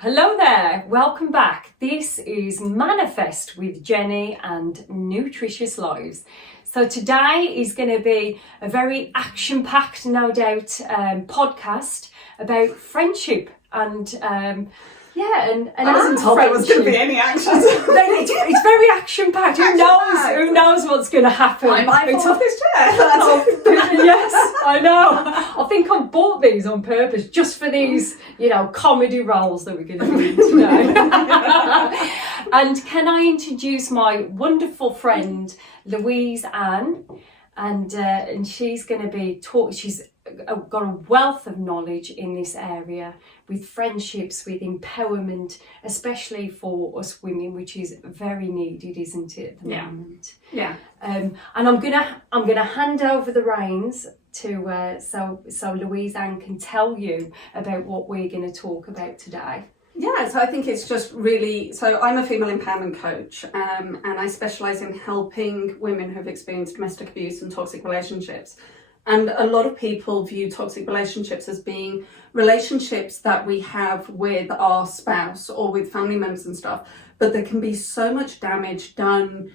Hello there, welcome back. This is Manifest with Jenny and Nutritious Lives. So today is going to be a very action-packed, no doubt, podcast about friendship and I wasn't told there was going to be any action. It's very action-packed. Who knows what's going to happen? I might fall off this chair. Yes, I know. I think I bought these on purpose just for these, comedy roles that we're going to do today. And can I introduce my wonderful friend, Louise Anne? And she's going to be she's got a wealth of knowledge in this area with friendships, with empowerment, especially for us women, which is very needed, isn't it, at the moment? Yeah. And I'm gonna hand over the reins to so Louise Anne can tell you about what we're going to talk about today. Yeah, so I think it's just really, so I'm a female empowerment coach and I specialise in helping women who've experienced domestic abuse and toxic relationships. And a lot of people view toxic relationships as being relationships that we have with our spouse or with family members and stuff, but there can be so much damage done,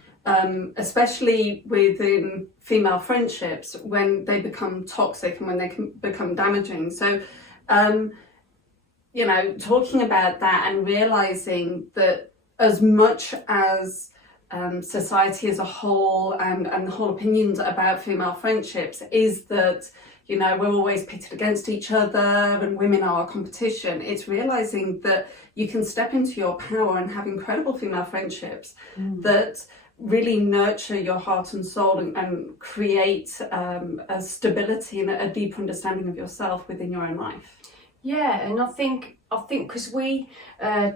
especially within female friendships, when they become toxic and when they can become damaging. So, talking about that and realising that as much as society as a whole and the whole opinions about female friendships is that, we're always pitted against each other and women are our competition, it's realising that you can step into your power and have incredible female friendships that really nurture your heart and soul and create a stability and a deep understanding of yourself within your own life. Yeah, and I think because we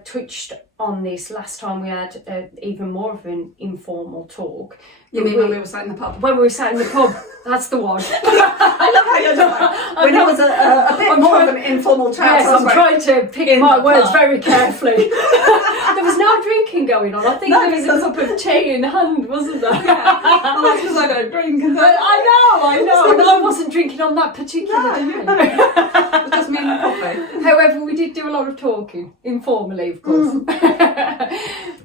touched on this last time, we had even more of an informal talk. You mean when we were sat in the pub? When we were sat in the pub, that's the one. I love how you're doing that. When it was a bit more of an informal chat. Yes, I'm trying to pick my words very carefully. There was no drinking going on. I think there was a cup of tea in hand, wasn't there? Yeah. Well, that's because I don't drink. I know. And I wasn't drinking on that particular day. It was just me and the coffee. However, we did do a lot of talking, informally, of course.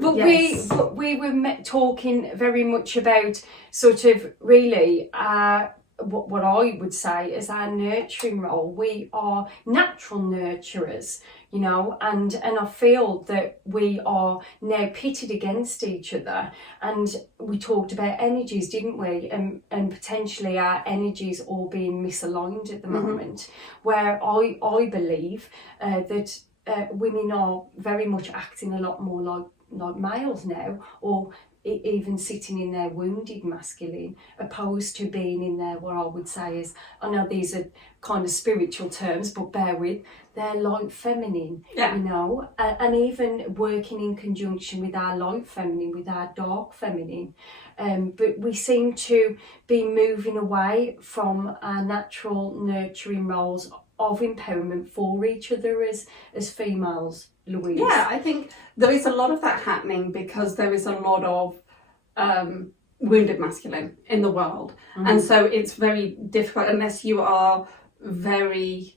But yes. we were talking very much about sort of really what I would say is our nurturing role. We are natural nurturers, and I feel that we are now pitted against each other. And we talked about energies, didn't we? And potentially our energies all being misaligned at the moment, where I believe that women are very much acting a lot more like males now, or even sitting in their wounded masculine, opposed to being in there what I would say is, I know these are kind of spiritual terms, but bear with, they're light feminine, and even working in conjunction with our light feminine, with our dark feminine. But we seem to be moving away from our natural nurturing roles of empowerment for each other as females, Louise. Yeah, I think there is a lot of that happening because there is a lot of wounded masculine in the world. And so it's very difficult unless you are very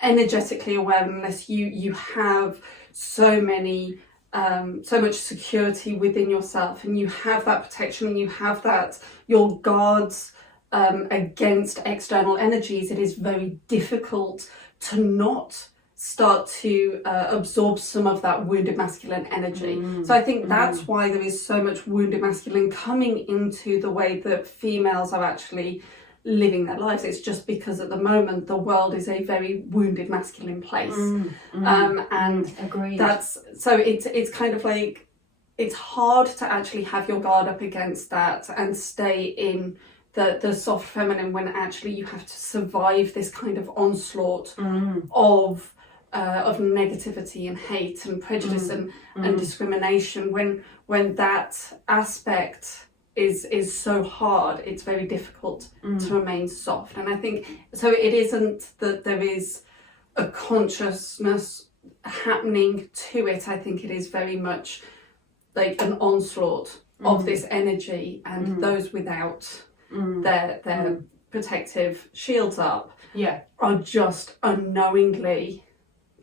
energetically aware, unless you have so much security within yourself and you have that protection and you have that, your guards against external energies. It is very difficult to not start to absorb some of that wounded masculine energy. So I think that's why there is so much wounded masculine coming into the way that females are actually living their lives. It's just because at the moment the world is a very wounded masculine place. And agreed. It's kind of like, it's hard to actually have your guard up against that and stay in the soft feminine when actually you have to survive this kind of onslaught of negativity and hate and prejudice and discrimination. When that aspect is so hard, it's very difficult to remain soft. And I think so it isn't that there is a consciousness happening to it. I think it is very much like an onslaught of this energy, and those without their protective shields up are just unknowingly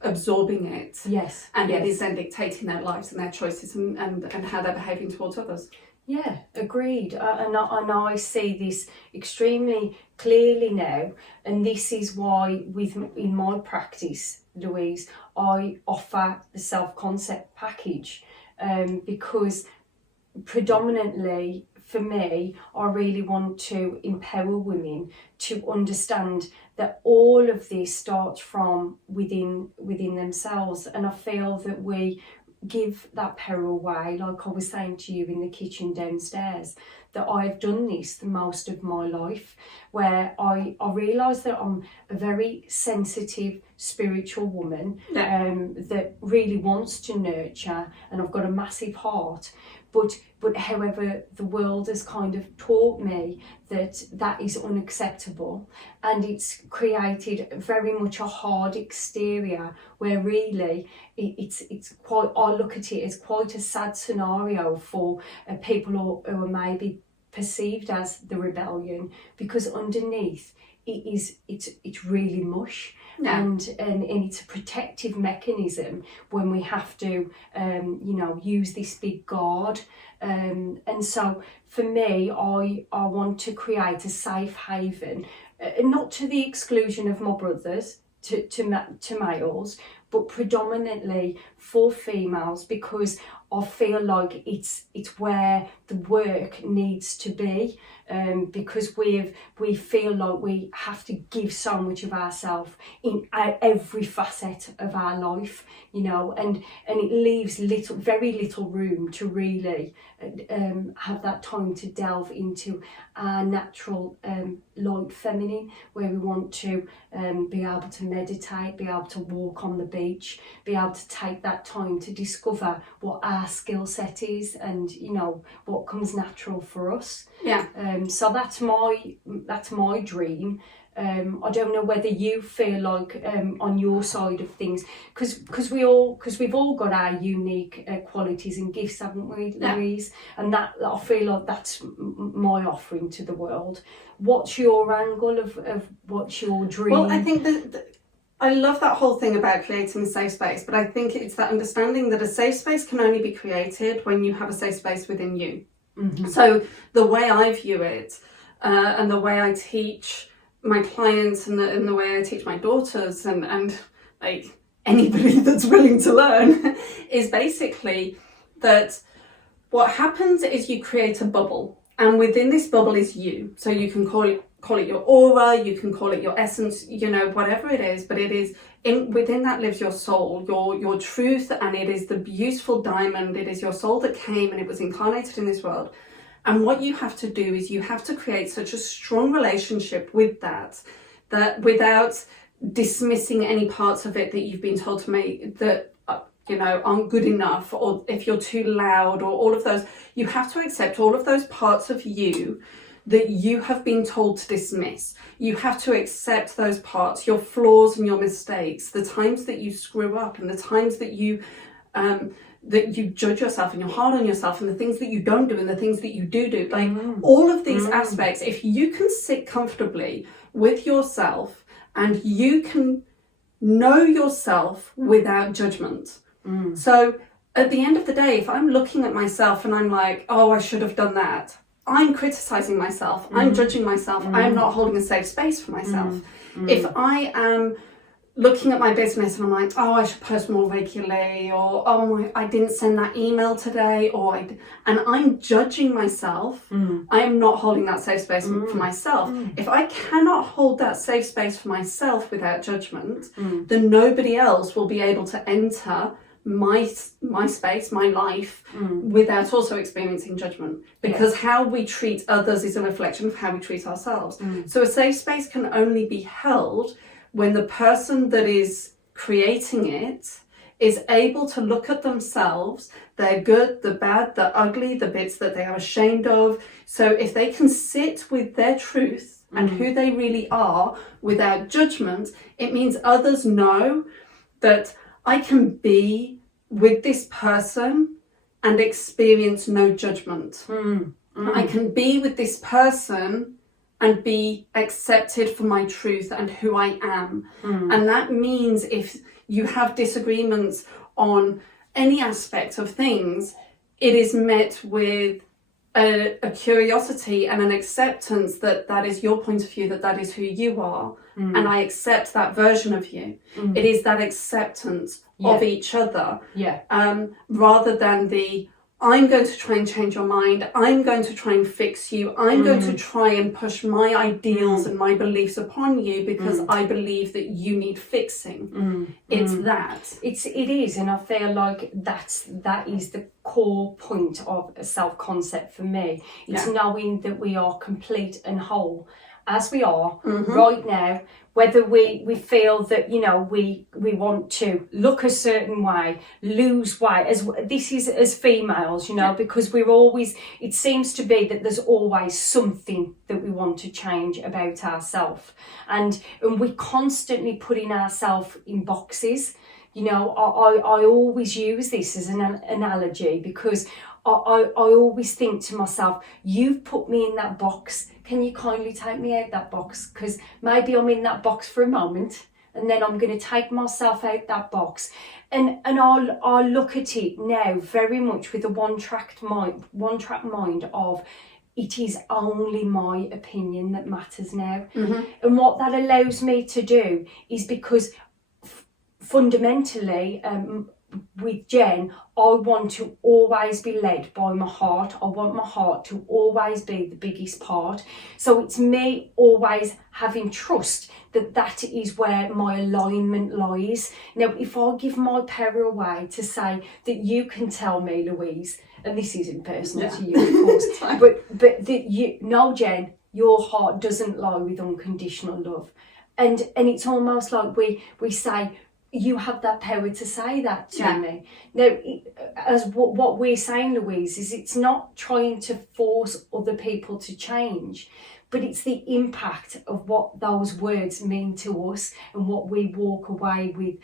absorbing it. Yes. And yes. it is then dictating their lives and their choices and how they're behaving towards others. Yeah, agreed. And I see this extremely clearly now, and this is why in my practice, Louise, I offer the self-concept package, because predominantly for me, I really want to empower women to understand that all of this starts from within themselves, and I feel that we give that power away. Like I was saying to you in the kitchen downstairs, that I've done this the most of my life, where I realise that I'm a very sensitive spiritual woman, that really wants to nurture, and I've got a massive heart. But however, the world has kind of taught me that is unacceptable, and it's created very much a hard exterior where really it's quite, I look at it as quite a sad scenario for people who are maybe perceived as the rebellion, because underneath it's really mush. Yeah. And it's a protective mechanism when we have to use this big guard, and so for me, I want to create a safe haven, not to the exclusion of my brothers, to males, but predominantly for females, because I feel like it's where the work needs to be, because we feel like we have to give so much of ourselves in every facet of our life, and it leaves very little room to really have that time to delve into our natural light feminine, where we want to be able to meditate, be able to walk on the beach, be able to take that time to discover what our skill set is, and what comes natural for us. So that's my dream. I don't know whether you feel like on your side of things, because we've all got our unique qualities and gifts, haven't we, Louise? And that, I feel like that's my offering to the world. What's your angle of what's your dream? Well, I think that I love that whole thing about creating a safe space, but I think it's that understanding that a safe space can only be created when you have a safe space within you. Mm-hmm. So the way I view it, and the way I teach my clients, and the way I teach my daughters, and like anybody that's willing to learn, is basically that what happens is you create a bubble, and within this bubble is you. So you can call it your aura, you can call it your essence, whatever it is, but it is within that lives your soul, your truth, and it is the beautiful diamond. It is your soul that came and it was incarnated in this world. And what you have to do is you have to create such a strong relationship with that without dismissing any parts of it that you've been told to make that aren't good enough, or if you're too loud, or all of those. You have to accept all of those parts of you that you have been told to dismiss. You have to accept those parts, your flaws and your mistakes, the times that you screw up, and the times that you judge yourself and you're hard on yourself, and the things that you don't do and the things that you do. Like all of these aspects, if you can sit comfortably with yourself and you can know yourself without judgment. So at the end of the day, if I'm looking at myself and I'm like, oh, I should have done that, I'm criticizing myself, I'm judging myself, I'm not holding a safe space for myself. If I am looking at my business and I'm like, oh, I should post more regularly, or oh, I didn't send that email today, and I'm judging myself, I am not holding that safe space for myself. If I cannot hold that safe space for myself without judgment, then nobody else will be able to enter my space, my life, without also experiencing judgment, because how we treat others is a reflection of how we treat ourselves. So a safe space can only be held when the person that is creating it is able to look at themselves, their good, the bad, the ugly, the bits that they are ashamed of. So if they can sit with their truth and who they really are without judgment, it means others know that I can be with this person and experience no judgment. I can be with this person and be accepted for my truth and who I am. And that means if you have disagreements on any aspect of things, it is met with a curiosity and an acceptance that that is your point of view, that is who you are, and I accept that version of you. It is that acceptance of each other, rather than the I'm going to try and change your mind, I'm going to try and fix you, I'm going to try and push my ideals and my beliefs upon you because I believe that you need fixing. It's that. It is, and I feel like that is the core point of a self-concept for me. It's knowing that we are complete and whole as we are right now, whether we feel that, you know, we want to look a certain way, lose weight, as this is as females, you know, because we're always, it seems to be that there's always something that we want to change about ourselves, and we're constantly putting ourselves in boxes. You know, I always use this as an analogy, because I always think to myself, you've put me in that box, can you kindly take me out that box? Because maybe I'm in that box for a moment and then I'm going to take myself out that box. And I'll look at it now very much with a one-track mind of, it is only my opinion that matters now. And what that allows me to do is, because fundamentally, with Jen, I want to always be led by my heart. I want my heart to always be the biggest part. So it's me always having trust that that is where my alignment lies. Now, if I give my power away to say that you can tell me, Louise, and this isn't personal to you, of course, but that you, no, Jen, your heart doesn't lie with unconditional love. And it's almost like we say, you have that power to say that to me. Now, as what we're saying, Louise, is it's not trying to force other people to change, but it's the impact of what those words mean to us and what we walk away with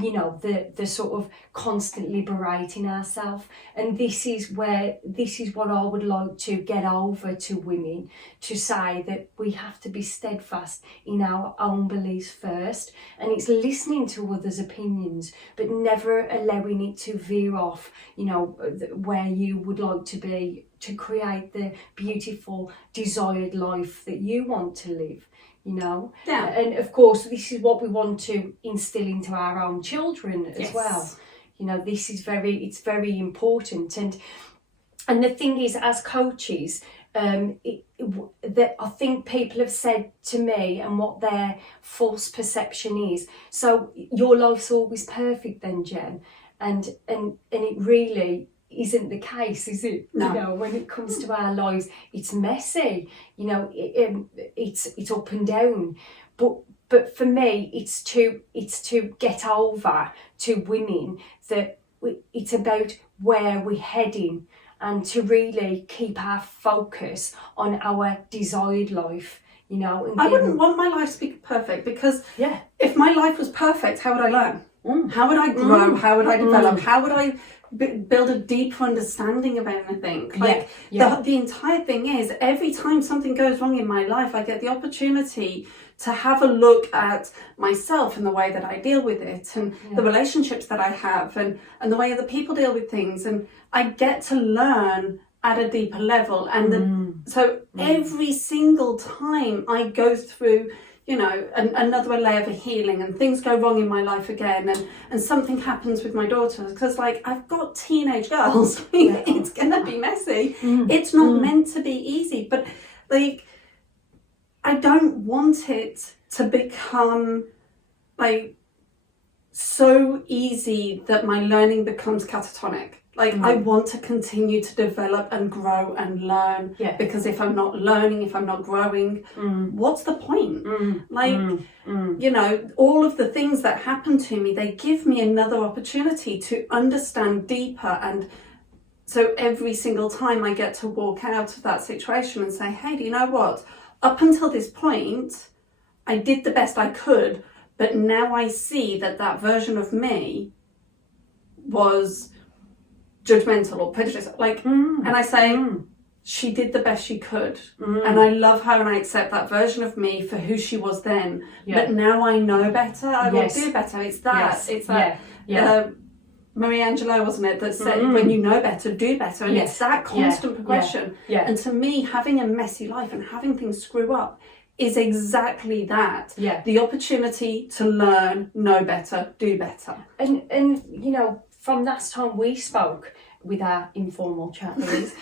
you know, the sort of constant liberating ourselves. And this is what I would like to get over to women, to say that we have to be steadfast in our own beliefs first, and it's listening to others' opinions, but never allowing it to veer off, you know, where you would like to be, to create the beautiful desired life that you want to live, you know. And of course this is what we want to instill into our own children as well. You know, this is it's very important. And the thing is, as coaches, that I think people have said to me, and what their false perception is, so your life's always perfect then, Jen, and it really isn't the case, is it? No. You know, when it comes to our lives, it's messy, you know, it's up and down, but for me it's to get over to women that it's about where we're heading, and to really keep our focus on our desired life, you know. And I wouldn't want my life to be perfect, because if my life was perfect, how would I learn? How would I grow? How would I develop? How would I build a deeper understanding of anything? Like the entire thing is, every time something goes wrong in my life, I get the opportunity to have a look at myself and the way that I deal with it, and the relationships that I have, and the way other people deal with things, and I get to learn at a deeper level. And so every single time I go through, you know, another layer of healing, and things go wrong in my life again, and something happens with my daughters, because like I've got teenage girls, it's gonna be messy. It's not meant to be easy, but like I don't want it to become like so easy that my learning becomes catatonic. Like I want to continue to develop and grow and learn, because if I'm not learning, if I'm not growing, what's the point? You know, all of the things that happen to me, they give me another opportunity to understand deeper. And so every single time I get to walk out of that situation and say, hey, do you know what? Up until this point, I did the best I could, but now I see that version of me was judgmental or prejudiced, like, and I say, she did the best she could, and I love her and I accept that version of me for who she was then. But now I know better. I will do better. It's that. It's that. Marie Angelou, wasn't it, that said, when you know better, do better. And it's that constant progression. And to me, having a messy life and having things screw up is exactly that. The opportunity to learn, know better, do better. And you know, from last time we spoke with our informal chat, Louise,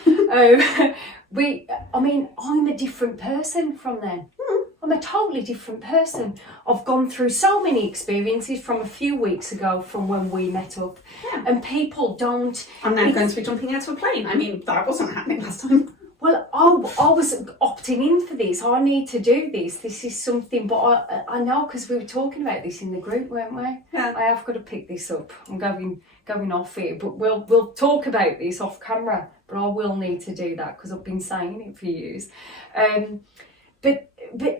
I'm a different person from then. I'm a totally different person. I've gone through so many experiences from a few weeks ago from when we met up. And people don't... I'm now going to be jumping out of a plane. I mean, that wasn't happening last time. Well, I was opting in for this. I need to do this. This is something, but I know, because we were talking about this in the group, weren't we? I have got to pick this up. I'm going off here, but we'll talk about this off camera. But I will need to do that because I've been saying it for years. But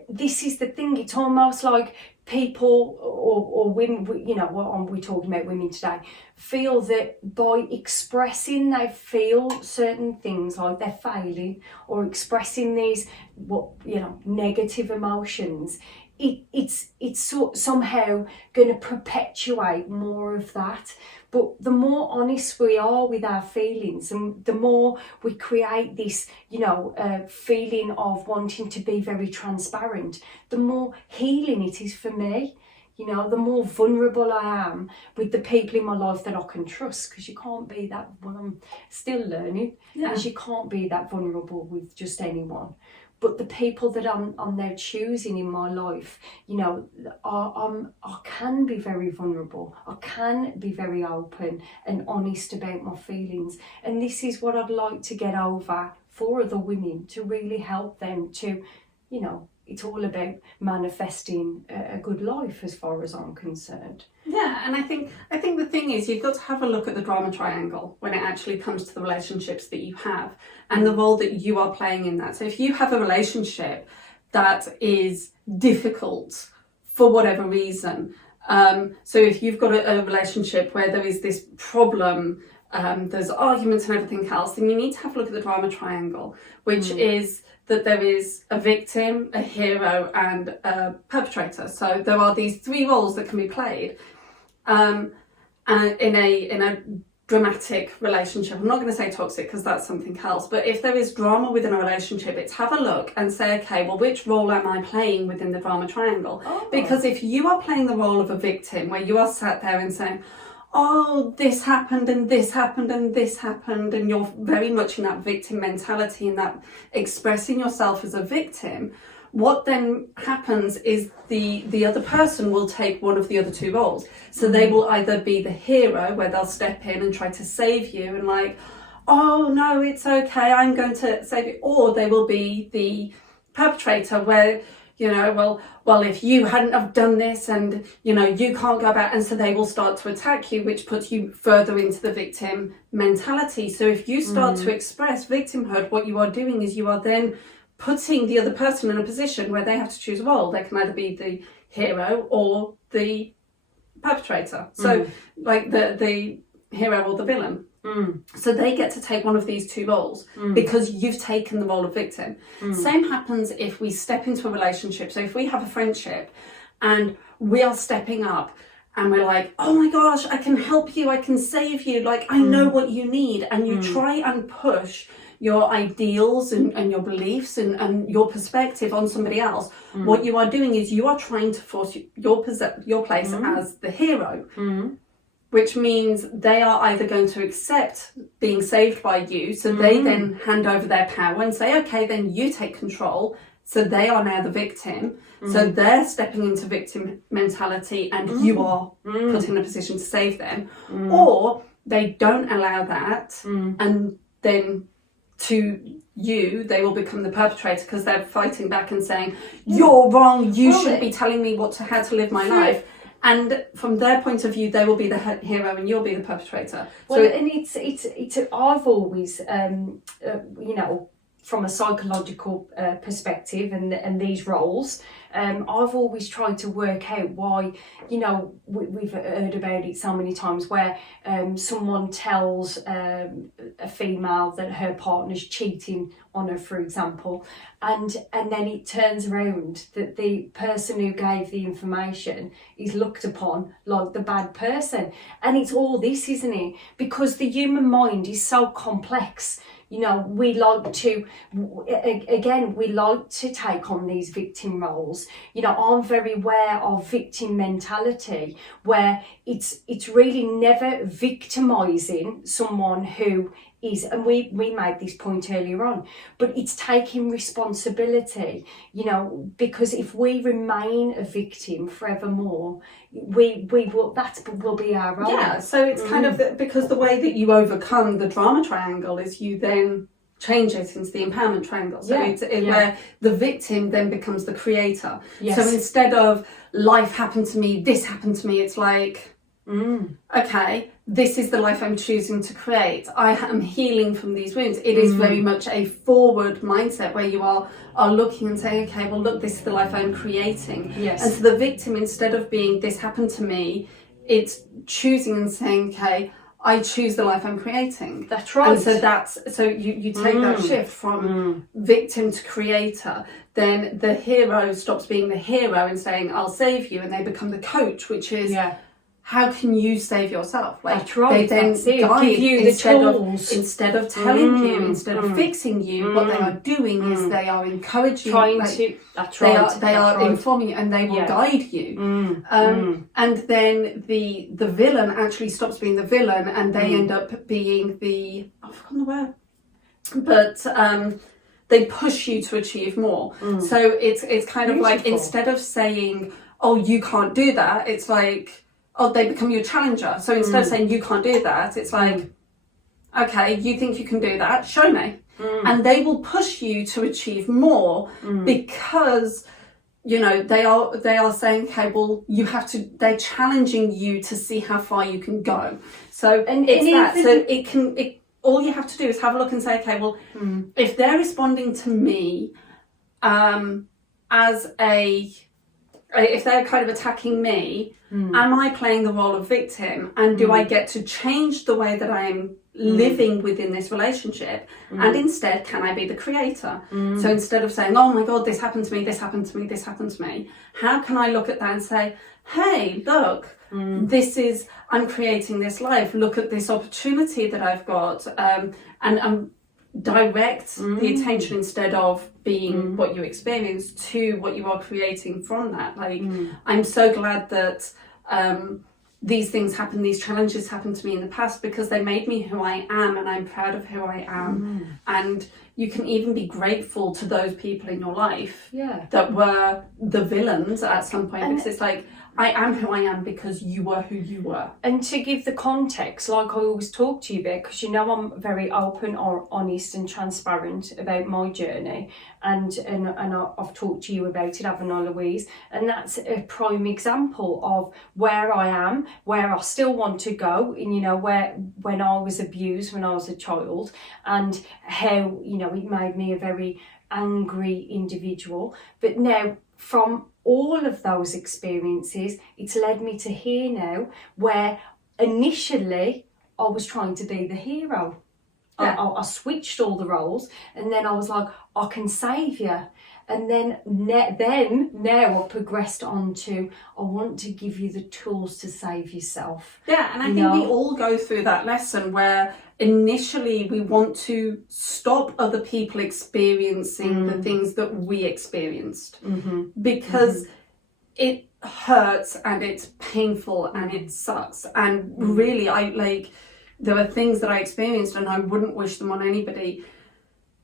this is the thing. It's almost like people or women, you know, we're talking about women today, feel that by expressing they feel certain things, like they're failing, or expressing these negative emotions, it's somehow going to perpetuate more of that. But the more honest we are with our feelings, and the more we create this, feeling of wanting to be very transparent, the more healing it is for me. The more vulnerable I am with the people in my life that I can trust, because you can't be that, I'm still learning, as you can't be that vulnerable with just anyone. But the people that I'm now choosing in my life, I can be very vulnerable. I can be very open and honest about my feelings. And this is what I'd like to get over for other women, to really help them to, it's all about manifesting a good life as far as I'm concerned. Yeah, and I think the thing is, you've got to have a look at the drama triangle when it actually comes to the relationships that you have and the role that you are playing in that. So if you have a relationship that is difficult for whatever reason, so if you've got a relationship where there is this problem, there's arguments and everything else, then you need to have a look at the drama triangle, which is that there is a victim, a hero, and a perpetrator. So there are these three roles that can be played and in a dramatic relationship. I'm not going to say toxic because that's something else, but if there is drama within a relationship, it's have a look and say, okay, well, which role am I playing within the drama triangle? Because if you are playing the role of a victim, where you are sat there and saying, oh, this happened and this happened and this happened, and you're very much in that victim mentality and that expressing yourself as a victim, what then happens is the other person will take one of the other two roles. So they will either be the hero, where they'll step in and try to save you and like, oh no, it's okay, I'm going to save you. Or they will be the perpetrator, where well, if you hadn't have done this and, you can't go back. And so they will start to attack you, which puts you further into the victim mentality. So if you start to express victimhood, what you are doing is you are then putting the other person in a position where they have to choose a role. They can either be the hero or the perpetrator. So like the hero or the villain. So they get to take one of these two roles because you've taken the role of victim. Same happens if we step into a relationship. So if we have a friendship and we are stepping up and we're like, oh my gosh, I can help you, I can save you, like I know what you need, and you try and push your ideals and your beliefs and your perspective on somebody else, what you are doing is you are trying to force your place as the hero. Which means they are either going to accept being saved by you, so they then hand over their power and say, okay, then you take control. So they are now the victim. So they're stepping into victim mentality and you are put in a position to save them. Or they don't allow that and then to you, they will become the perpetrator because they're fighting back and saying, you're wrong, you shouldn't be telling me how to live my life. And from their point of view, they will be the hero and you'll be the perpetrator. Well, and it's I've always, from a psychological perspective and these roles, I've always tried to work out why, you know, we've heard about it so many times where someone tells a female that her partner's cheating on her, for example, and then it turns around that the person who gave the information is looked upon like the bad person. And it's all this, isn't it? Because the human mind is so complex. You know, we like to take on these victim roles. You know, I'm very aware of victim mentality, where it's really never victimizing someone who is, and we made this point earlier on, but it's taking responsibility, you know, because if we remain a victim forevermore, we will, that will be our role. Yeah, so it's kind of because the way that you overcome the drama triangle is you then change it into the empowerment triangle. So it's where the victim then becomes the creator. Yes. So instead of life happened to me, this happened to me, it's like, okay, this is the life I'm choosing to create. I am healing from these wounds. It is very much a forward mindset where you are looking and saying, okay, well, look, this is the life I'm creating. Yes. And so the victim, instead of being, this happened to me, it's choosing and saying, okay, I choose the life I'm creating. That's right. And so you take that shift from victim to creator. Then the hero stops being the hero and saying, I'll save you. And they become the coach, which is, how can you save yourself? Like, that's right. They then guide you instead of telling you, instead of fixing you. What they are doing is they are encouraging, They are informing you, and they will guide you. And then the villain actually stops being the villain, and they end up being the, I've forgotten the word, but they push you to achieve more. So it's kind of like, instead of saying, oh, you can't do that, it's like, oh, they become your challenger. So instead of saying you can't do that, it's like, okay, you think you can do that? Show me. And they will push you to achieve more because, you know, they are saying, okay, well, you have to, they're challenging you to see how far you can go. So all you have to do is have a look and say, okay, well, if they're responding to me if they're kind of attacking me, am I playing the role of victim? And do I get to change the way that I'm living within this relationship? And instead, can I be the creator? So instead of saying, oh my God, this happened to me, this happened to me, this happened to me, how can I look at that and say, hey, look, I'm creating this life. Look at this opportunity that I've got. And direct the attention, instead of being what you experience, to what you are creating from that. Like, I'm so glad that these things happen, these challenges happened to me in the past, because they made me who I am, and I'm proud of who I am. And you can even be grateful to those people in your life that were the villains at some point, because it's like, I am who I am because you were who you were. And to give the context, like I always talk to you about, because you know I'm very open or honest and transparent about my journey, and I've talked to you about it, haven't I, Louise? And that's a prime example of where I am, where I still want to go, and you know, when I was abused when I was a child, and how, you know, it made me a very angry individual. But now, from all of those experiences, it's led me to here now, where initially I was trying to be the hero. I switched all the roles, and then I was like, I can save you. And then now I've progressed on to, I want to give you the tools to save yourself. Yeah, and I think we all go through that lesson where initially we want to stop other people experiencing the things that we experienced, because it hurts and it's painful and it sucks. And really, there were things that I experienced and I wouldn't wish them on anybody,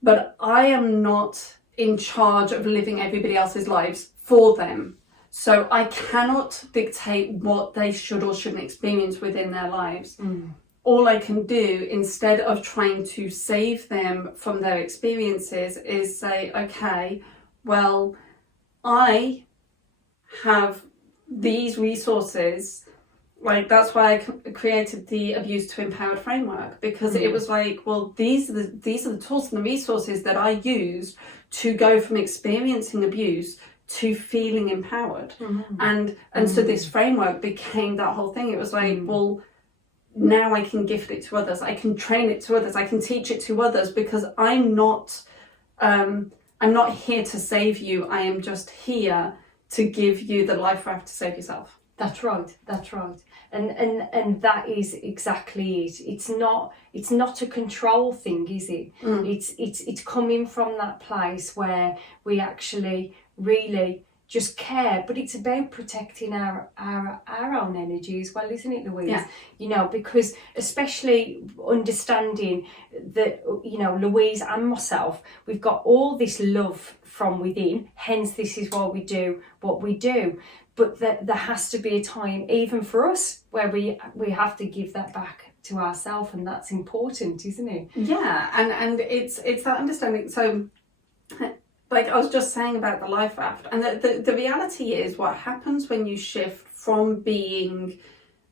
but I am not in charge of living everybody else's lives for them. So I cannot dictate what they should or shouldn't experience within their lives. All I can do, instead of trying to save them from their experiences, is say, okay, well, I have these resources like, that's why I created the Abuse to Empowered framework, because it was like, well, these are the tools and the resources that I use to go from experiencing abuse to feeling empowered. And so this framework became that whole thing. It was like, well, now I can gift it to others, I can train it to others, I can teach it to others, because I'm not here to save you, I am just here to give you the life raft to save yourself. That's right. And that is exactly it. It's not a control thing, is it? It's coming from that place where we actually really just care, but it's about protecting our own energy as well, isn't it, Louise? Yeah. You know, because especially understanding that, you know, Louise and myself, we've got all this love from within, hence this is why we do what we do. But there has to be a time, even for us, where we have to give that back to ourselves, and that's important, isn't it? Yeah, and it's that understanding. So, like I was just saying about the life raft, and the reality is what happens when you shift from being,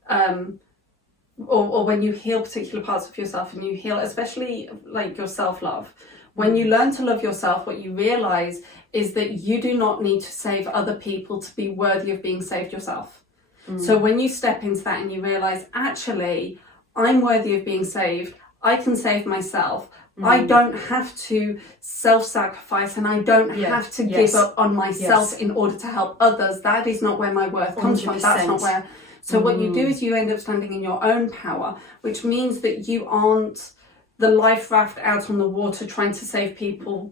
or when you heal particular parts of yourself, and you heal, especially like your self-love. When you learn to love yourself, what you realise is that you do not need to save other people to be worthy of being saved yourself. So when you step into that and you realise, actually, I'm worthy of being saved, I can save myself, I don't have to self-sacrifice, and I don't have to give up on myself in order to help others. That is not where my worth comes from. That's not where... So what you do is you end up standing in your own power, which means that you aren't the life raft out on the water trying to save people.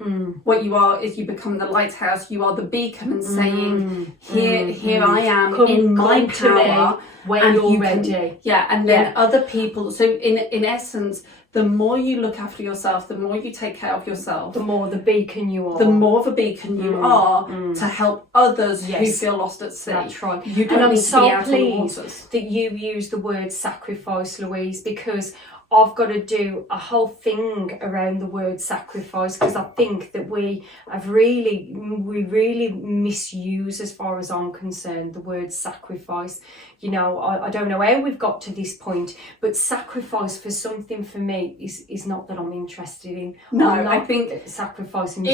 What you are is you become the lighthouse, you are the beacon, and saying, here I am in my power when you're ready. And then other people. So in essence, the more you look after yourself, the more you take care of yourself, the more the beacon you are. The more of a beacon you are to help others who feel lost at sea. That's right. You don't and I'm need to be out so on the pleased waters. that you use the word sacrifice, Louise, because I've got to do a whole thing around the word sacrifice, because I think that we really misuse, as far as I'm concerned, the word sacrifice. You know, I don't know how we've got to this point, but sacrifice for something for me is not that I'm interested in. No, I think sacrificing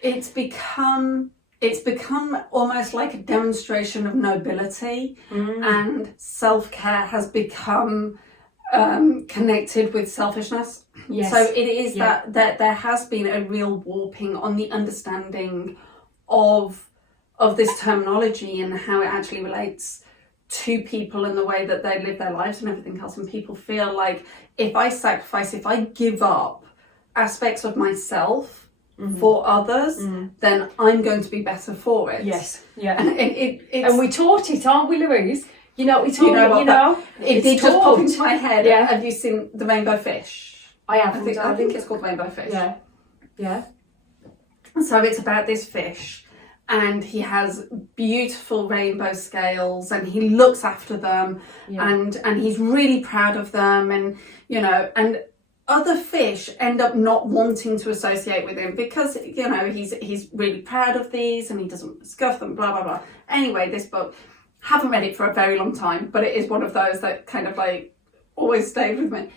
it's become almost like a demonstration of nobility, and self-care has become connected with selfishness. Yes. So it is that there has been a real warping on the understanding of this terminology and how it actually relates to people and the way that they live their lives and everything else. And people feel like, if I sacrifice, if I give up aspects of myself for others, then I'm going to be better for it. Yes. Yeah. And we taught it, aren't we, Louise? You know, it's all, it did just pop into my head. Yeah. Have you seen the rainbow fish? I haven't. I think it's called rainbow fish. Yeah. Yeah. So it's about this fish, and he has beautiful rainbow scales, and he looks after them, and he's really proud of them, and you know, and other fish end up not wanting to associate with him because, you know, he's really proud of these and he doesn't scuff them, blah blah blah. Anyway, this book, haven't read it for a very long time, but it is one of those that kind of like always stayed with me.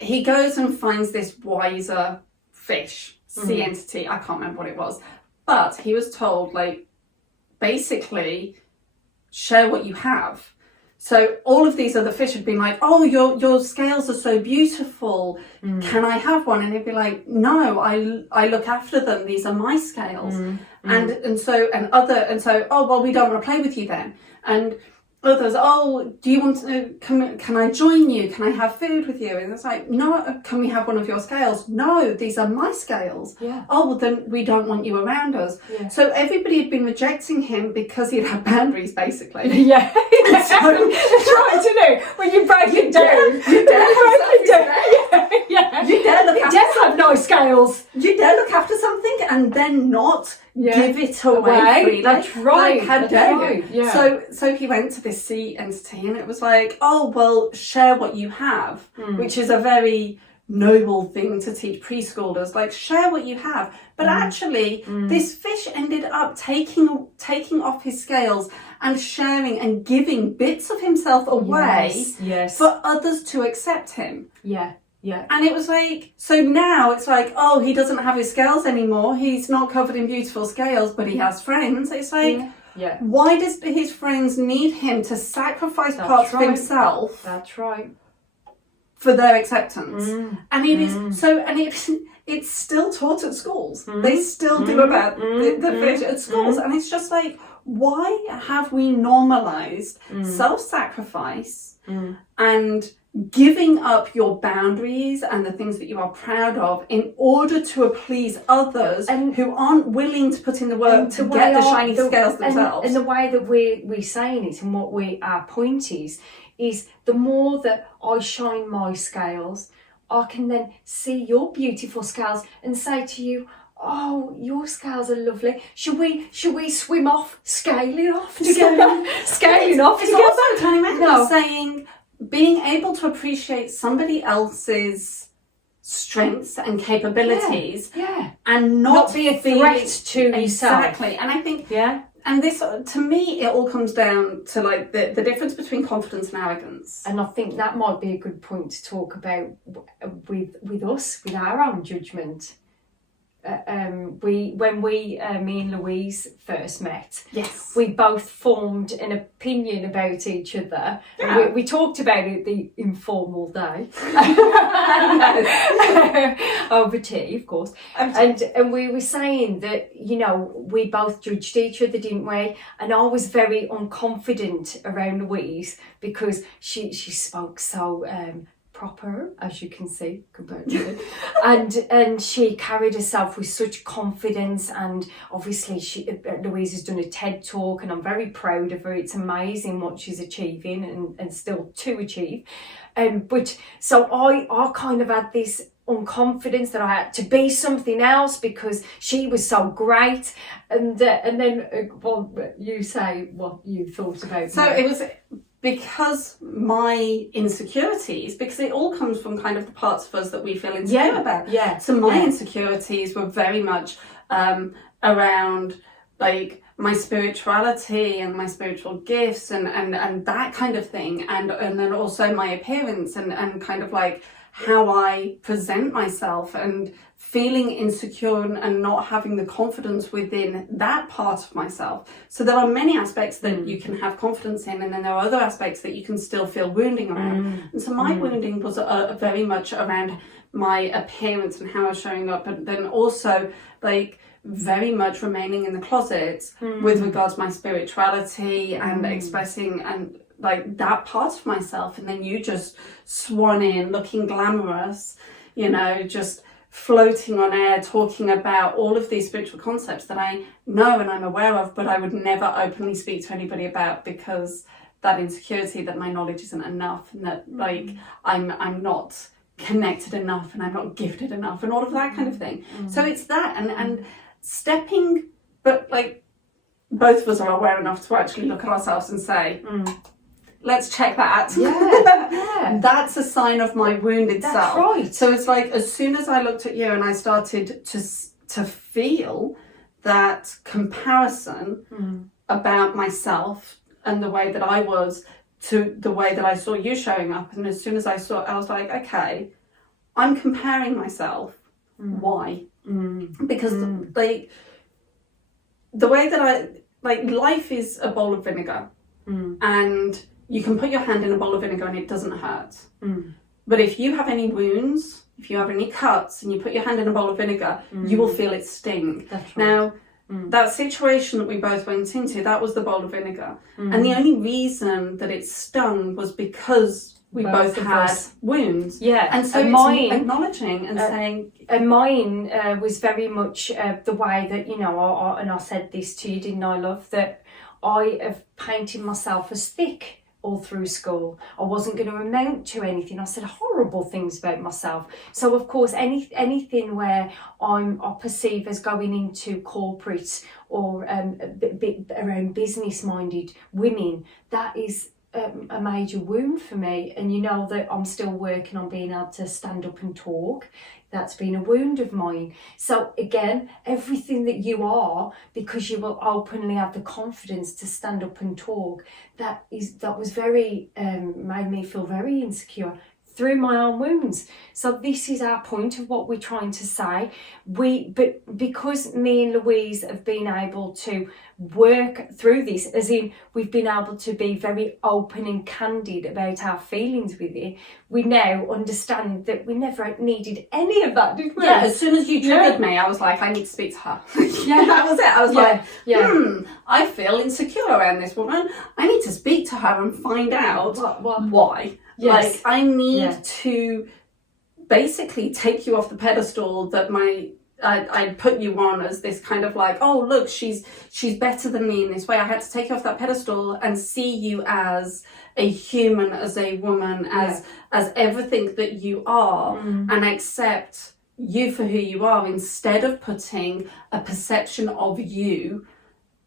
He goes and finds this wiser fish, sea entity, I can't remember what it was, but he was told, like, basically share what you have. So all of these other fish had been like, oh, your scales are so beautiful, can I have one? And he'd be like, no, I look after them, these are my scales. And so oh, well, we don't want to play with you then. And others, oh, do you want to can I join you? Can I have food with you? And it's like, no, can we have one of your scales? No, these are my scales. Yeah. Oh, well, then we don't want you around us. Yeah. So everybody had been rejecting him because he had boundaries, basically. Yeah. That's right, isn't it? When you break it down. You dare look have nice scales. You dare look after something and then not give it away freely. That's right. Like, how dare you? Yeah. So he went to this sea entity and it was like, oh, well, share what you have, which is a very noble thing to teach preschoolers, like share what you have. But actually, this fish ended up taking off his scales and sharing and giving bits of himself away for others to accept him. Yeah. And it was like, so now it's like, oh, he doesn't have his scales anymore. He's not covered in beautiful scales, but he has friends. It's like, why does his friends need him to sacrifice parts of himself? That's right. For their acceptance. And it is so, and it's still taught at schools. They still do about the fish at schools. And it's just like, why have we normalized self-sacrifice and giving up your boundaries and the things that you are proud of in order to please others who aren't willing to put in the work to get the shiny scales themselves? And the way that we're saying it and what our point is the more that I shine my scales, I can then see your beautiful scales and say to you, oh, your scales are lovely. Should we swim off, scaling off together? Scaling off together? It's also turning around and saying, being able to appreciate somebody else's strengths and capabilities and not be a threat to yourself. Exactly. And I think and this, to me, it all comes down to like the difference between confidence and arrogance. And I think that might be a good point to talk about with us, with our own judgment. When me and Louise first met, we both formed an opinion about each other. Yeah. We talked about it the informal day over tea, of course, and we were saying that, you know, we both judged each other, didn't we? And I was very unconfident around Louise because she spoke so proper, as you can see, compared to me. and she carried herself with such confidence, and obviously Louise has done a TED talk and I'm very proud of her. It's amazing what she's achieving and still to achieve. But so I kind of had this unconfidence that I had to be something else because she was so great, and then well, you say what you thought about so me. It was because my insecurities, because it all comes from kind of the parts of us that we feel insecure about. Yeah. So my insecurities were very much around like my spirituality and my spiritual gifts and that kind of thing, and then also my appearance and kind of like how I present myself, and feeling insecure and not having the confidence within that part of myself. So there are many aspects that you can have confidence in, and then there are other aspects that you can still feel wounding around. And so my wounding was very much around my appearance and how I was showing up, but then also like very much remaining in the closet with regards to my spirituality and expressing and like that part of myself. And then you just swan in looking glamorous, you know, just floating on air, talking about all of these spiritual concepts that I know and I'm aware of, but I would never openly speak to anybody about because that insecurity that my knowledge isn't enough, and that like I'm not connected enough and I'm not gifted enough and all of that kind of thing. So it's that and stepping, but like both of us are aware enough to actually look at ourselves and say, let's check that. Yeah. That's a sign of my wounded self. That's right. So it's like, as soon as I looked at you and I started to feel that comparison about myself and the way that I was to the way that I saw you showing up. And as soon as I saw it, I was like, okay, I'm comparing myself. Why? Because like the way that life is a bowl of vinegar, and you can put your hand in a bowl of vinegar and it doesn't hurt. But if you have any wounds, if you have any cuts and you put your hand in a bowl of vinegar, you will feel it sting. That's right. Now, that situation that we both went into, that was the bowl of vinegar. And the only reason that it stung was because we both had wounds. Yeah. And so mine, acknowledging and saying... And mine was very much the way that, you know, and I said this to you, didn't I, love, that I have painted myself as thick all through school. I wasn't going to amount to anything. I said horrible things about myself. So of course, anything where I perceive as going into corporate or around business-minded women, that is a major wound for me, and you know that I'm still working on being able to stand up and talk. That's been a wound of mine. So again, everything that you are, because you will openly have the confidence to stand up and talk, that was very made me feel very insecure through my own wounds. So this is our point of what we're trying to say. But because me and Louise have been able to work through this, as in we've been able to be very open and candid about our feelings with it, we now understand that we never needed any of that, did we? Yeah, as soon as you triggered me, I was like, I need to speak to her. Yeah, that was it. I was I feel insecure around this woman. I need to speak to her and find out why. Yes. Like, I need to basically take you off the pedestal that I put you on as this kind of like, oh look, she's better than me in this way. I had to take you off that pedestal and see you as a human, as a woman, as everything that you are, and accept you for who you are, instead of putting a perception of you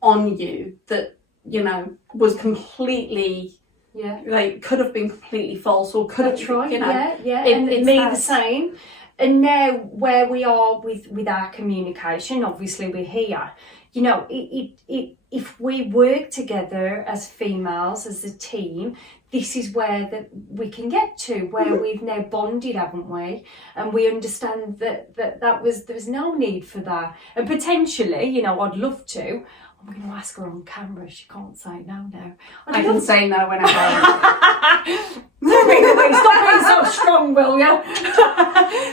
on you that, you know, was completely like could have been completely false, or could have, you know, and me the same. And now where we are with our communication, obviously we're here, you know, if we work together as females, as a team, this is where that we can get to, where we've now bonded, haven't we? And we understand that there was no need for that. And potentially, you know, I'd love to. I'm going to ask her on camera. She can't say no now. I can say no whenever I want. Stop being so strong, will you?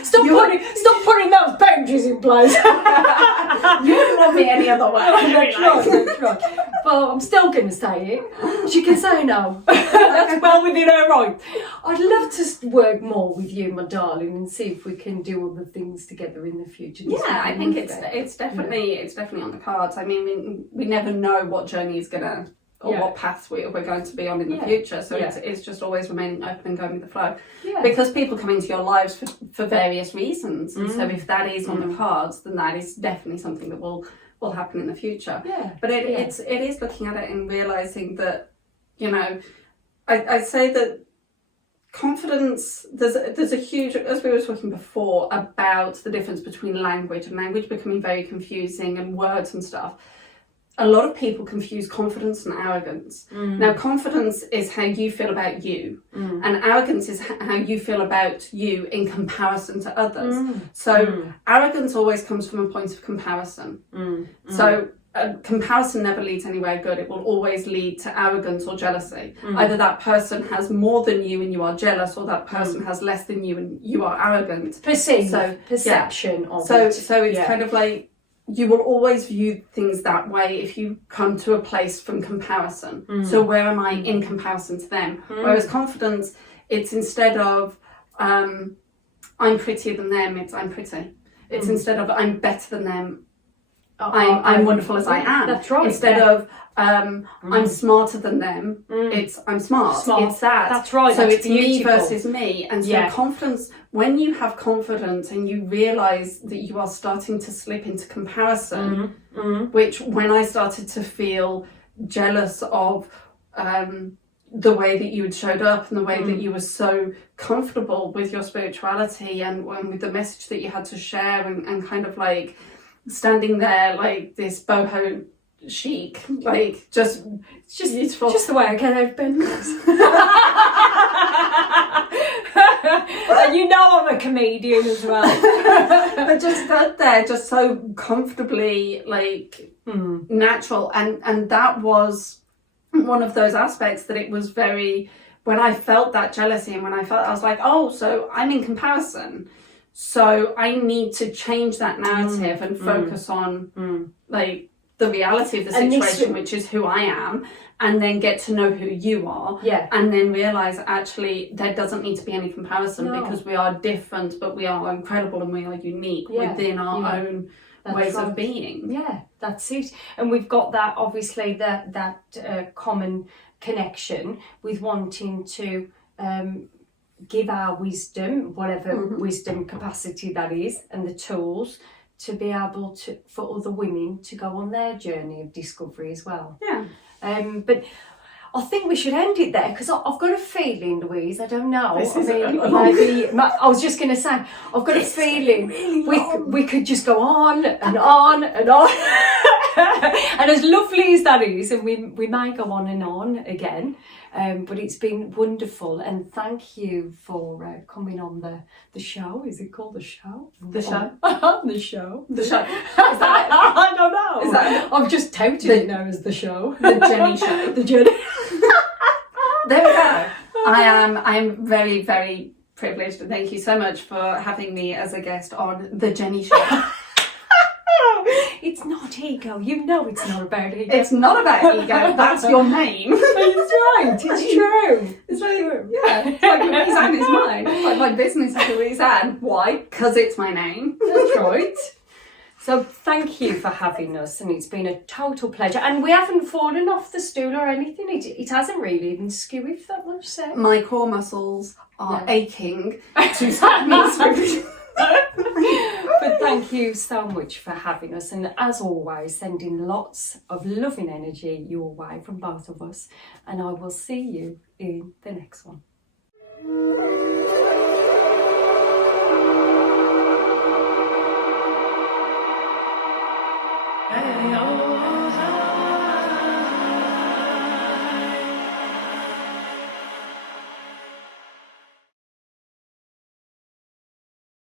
Stop putting those boundaries in place. You wouldn't want me any other way. That's right. But I'm still going to say it. She can say no. That's well within her right. I'd love to work more with you, my darling, and see if we can do other things together in the future. Yeah, I think it's definitely on the cards. I mean, we never know what journey is gonna, or what paths we're going to be on in the future. So it's just always remaining open and going with the flow. Yeah. Because people come into your lives for various reasons, and so if that is on the cards, then that is definitely something that will happen in the future. Yeah. But it is looking at it and realizing that, you know, I say that confidence, there's a huge, as we were talking before about the difference between language and language becoming very confusing, and words and stuff. A lot of people confuse confidence and arrogance. Now, confidence is how you feel about you, and arrogance is how you feel about you in comparison to others. So arrogance always comes from a point of comparison. So comparison never leads anywhere good. It will always lead to arrogance or jealousy. Either that person has more than you and you are jealous, or that person has less than you and you are arrogant. Perception of it. So it's kind of like, you will always view things that way if you come to a place from comparison. So where am I in comparison to them? Whereas confidence, it's instead of I'm prettier than them, it's I'm pretty. It's instead of I'm better than them, I'm wonderful as I am. That's right. Instead of I'm smarter than them, it's I'm smart. It's that. That's right. So that's it's beautiful. me versus me. And so confidence, when you have confidence and you realise that you are starting to slip into comparison, which when I started to feel jealous of the way that you had showed up and the way that you were so comfortable with your spirituality and with the message that you had to share, and kind of like standing there like this boho chic, like just beautiful. Just the way I get out of bed. And you know I'm a comedian as well. But just got there, just so comfortably, like natural, and that was one of those aspects that it was very. When I felt that jealousy, and when I was like, oh, so I'm in comparison. So I need to change that narrative and focus on like the reality of the situation, which is who I am, and then get to know who you are. Yeah. And then realise actually there doesn't need to be any comparison, because we are different, but we are incredible and we are unique within our own ways of being. Yeah, that's it. And we've got that, obviously, that common connection with wanting to give our wisdom, whatever wisdom capacity that is, and the tools to be able to, for other women to go on their journey of discovery as well. Yeah. But I think we should end it there because I've got a feeling, Louise, I don't know. This I is mean, a- maybe, I was just going to say, I've got a feeling we could just go on and on and on. And as lovely as that is, and we may go on again, but it's been wonderful. And thank you for coming on the show. Is it called the show? The show? The show. The show. I don't know. Is that I've just touted it now as the show. the Jenny show? The Jenny. There we go. I'm very, very privileged, and thank you so much for having me as a guest on the Jenny show. It's not ego. You know it's not about ego. It's not about ego. That's your name. It's right. It's true. It's like, yeah, it's like Louise Anne is mine. It's like my business is Louise Anne. Why? Because it's my name. That's right. So thank you for having us, and it's been a total pleasure. And we haven't fallen off the stool or anything. It hasn't really even skewiffed that much, so. My core muscles are aching to start me through. But thank you so much for having us, and as always, sending lots of loving energy your way from both of us, and I will see you in the next one. Hey,